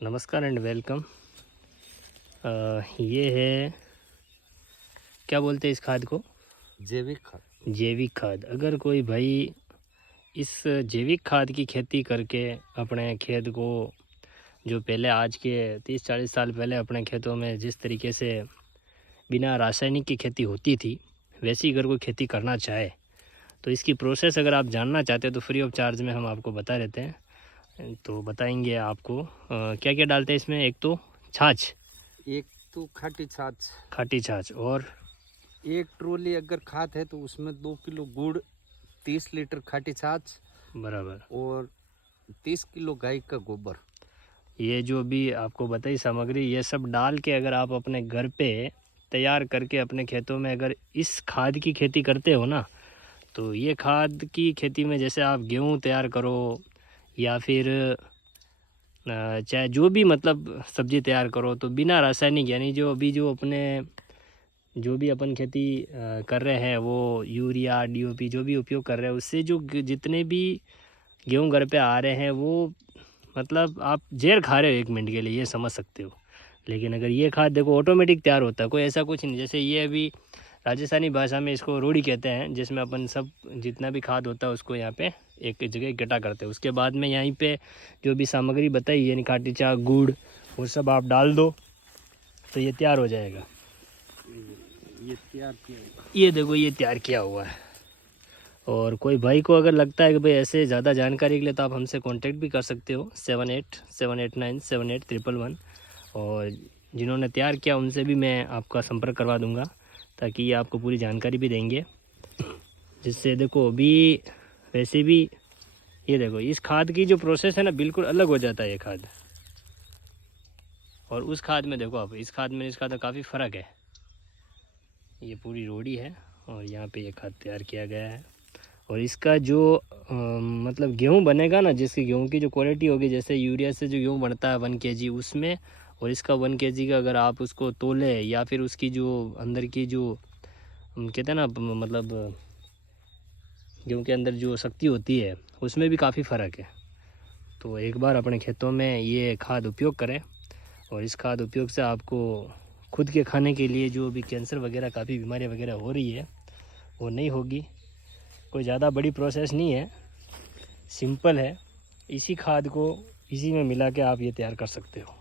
नमस्कार and welcome. ये है, क्या बोलते हैं इस खाद को? जैविक खाद। जैविक खाद। अगर कोई भाई इस जैविक खाद की खेती करके अपने खेत को, जो पहले आज के 30-40 साल पहले अपने खेतों में जिस तरीके से बिना रासायनिक की खेती होती थी, वैसी अगर कोई खेती करना चाहे तो इसकी प्रोसेस अगर आप जानना चाहते हैं तो फ्री ऑफ चार्ज में हम आपको बता देते हैं। तो बताएंगे आपको क्या क्या डालते हैं इसमें। एक तो छाछ, एक तो खाटी छाछ, खाटी छाछ, और एक ट्रॉली अगर खाद है तो उसमें 2 किलो गुड़, 30 लीटर खाटी छाछ बराबर। और 30 किलो गाय का गोबर। ये जो भी आपको बताई सामग्री, ये सब डाल के अगर आप अपने घर पे तैयार करके अपने खेतों में अगर इस खाद की खेती करते हो ना, तो ये खाद की खेती में जैसे आप गेहूँ तैयार करो या फिर चाहे जो भी मतलब सब्जी तैयार करो, तो बिना रासायनिक, यानी जो अभी जो अपने जो भी अपन खेती कर रहे हैं, वो यूरिया डीओपी जो भी उपयोग कर रहे हैं, उससे जो जितने भी गेहूँ घर पे आ रहे हैं, वो मतलब आप जहर खा रहे हो 1 मिनट के लिए, ये समझ सकते हो। लेकिन अगर ये खाद देखो ऑटोमेटिक तैयार होता है, कोई ऐसा कुछ नहीं। जैसे ये अभी राजस्थानी भाषा में इसको रोड़ी कहते हैं, जिसमें अपन सब जितना भी खाद होता है उसको यहाँ पे एक जगह इकट्ठा करते हैं। उसके बाद में यहीं पे जो भी सामग्री बताई, यानी खाटी चाक, गुड़, वो सब आप डाल दो तो ये तैयार हो जाएगा। ये तैयार किया हुआ, ये देखो ये तैयार किया हुआ है। और कोई भाई को अगर लगता है कि भाई ऐसे ज़्यादा जानकारी के लिए, तो आप हमसे कांटेक्ट भी कर सकते हो 7878978311। और जिन्होंने तैयार किया उनसे भी मैं आपका संपर्क करवा दूंगा, ताकि ये आपको पूरी जानकारी भी देंगे। जिससे देखो अभी वैसे भी ये देखो इस खाद की जो प्रोसेस है ना, बिल्कुल अलग हो जाता है ये खाद। और उस खाद में देखो आप, इस खाद में इस खाद में काफ़ी फ़र्क है। ये पूरी रोड़ी है और यहाँ पे ये खाद तैयार किया गया है। और इसका जो मतलब गेहूँ बनेगा ना, जिसकी गेहूँ की जो क्वालिटी होगी, जैसे यूरिया से जो गेहूँ बनता है 1 kg उसमें, और इसका 1 kg का अगर आप उसको तोले, या फिर उसकी जो अंदर की जो कहते हैं ना, मतलब गेहूँ के अंदर जो शक्ति होती है, उसमें भी काफ़ी फ़र्क है। तो एक बार अपने खेतों में ये खाद उपयोग करें, और इस खाद उपयोग से आपको खुद के खाने के लिए जो भी कैंसर वगैरह काफ़ी बीमारियाँ वगैरह हो रही है, वो नहीं होगी। कोई ज़्यादा बड़ी प्रोसेस नहीं है, सिंपल है। इसी खाद को इसी में मिला के आप ये तैयार कर सकते हो।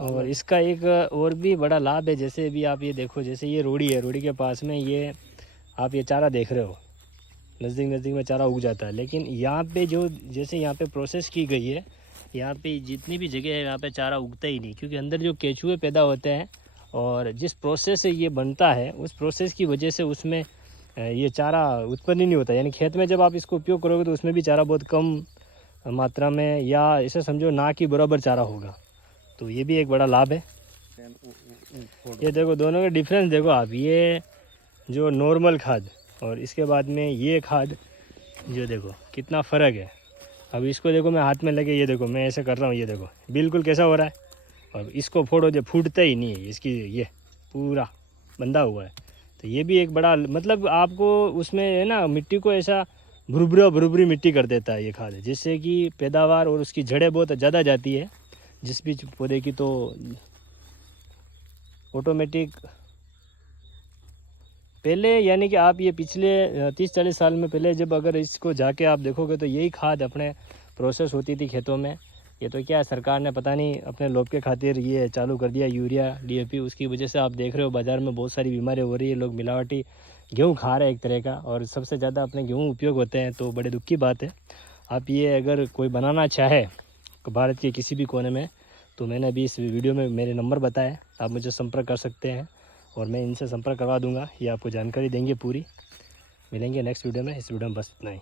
और इसका एक और भी बड़ा लाभ है, जैसे अभी आप ये देखो, जैसे ये रोड़ी है, रोड़ी के पास में ये आप ये चारा देख रहे हो, नज़दीक नज़दीक में चारा उग जाता है। लेकिन यहाँ पे जो जैसे यहाँ पे प्रोसेस की गई है, यहाँ पे जितनी भी जगह है यहाँ पे चारा उगता ही नहीं, क्योंकि अंदर जो केचुए पैदा होते हैं, और जिस प्रोसेस से ये बनता है, उस प्रोसेस की वजह से उसमें ये चारा उत्पन्न ही नहीं होता। यानी खेत में जब आप इसको उपयोग करोगे तो उसमें भी चारा बहुत कम मात्रा में, या इसे समझो ना कि बराबर चारा होगा। तो ये भी एक बड़ा लाभ है। ये देखो दोनों का डिफरेंस देखो आप, ये जो नॉर्मल खाद और इसके बाद में ये खाद, जो देखो कितना फ़र्क है। अब इसको देखो मैं हाथ में लगे, ये देखो मैं ऐसे कर रहा हूँ, ये देखो बिल्कुल कैसा हो रहा है। और इसको फोड़ो जो फूटता ही नहीं है, इसकी ये पूरा बंधा हुआ है। तो ये भी एक बड़ा मतलब आपको उसमें है ना, मिट्टी को ऐसा भुरभुरी मिट्टी कर देता है ये खाद, जिससे कि पैदावार और उसकी जड़ें बहुत ज़्यादा जाती है जिस भी पौधे की, तो ऑटोमेटिक पहले, यानी कि आप ये पिछले 30-40 साल में पहले जब अगर इसको जाके आप देखोगे तो यही खाद अपने प्रोसेस होती थी खेतों में। ये तो क्या सरकार ने पता नहीं अपने लोभ के खातिर ये चालू कर दिया, यूरिया डीएपी, उसकी वजह से आप देख रहे हो बाज़ार में बहुत सारी बीमारियाँ हो रही है। लोग मिलावटी गेहूँ खा रहे हैं एक तरह का, और सबसे ज़्यादा अपने गेहूँ उपयोग होते हैं। तो बड़े दुख की बात है। आप ये अगर कोई बनाना चाहे भारत के किसी भी कोने में, तो मैंने अभी इस वीडियो में मेरे नंबर बताए, आप मुझे संपर्क कर सकते हैं और मैं इनसे संपर्क करवा दूंगा। ये आपको जानकारी देंगे पूरी। मिलेंगे नेक्स्ट वीडियो में। इस वीडियो में बस इतना ही।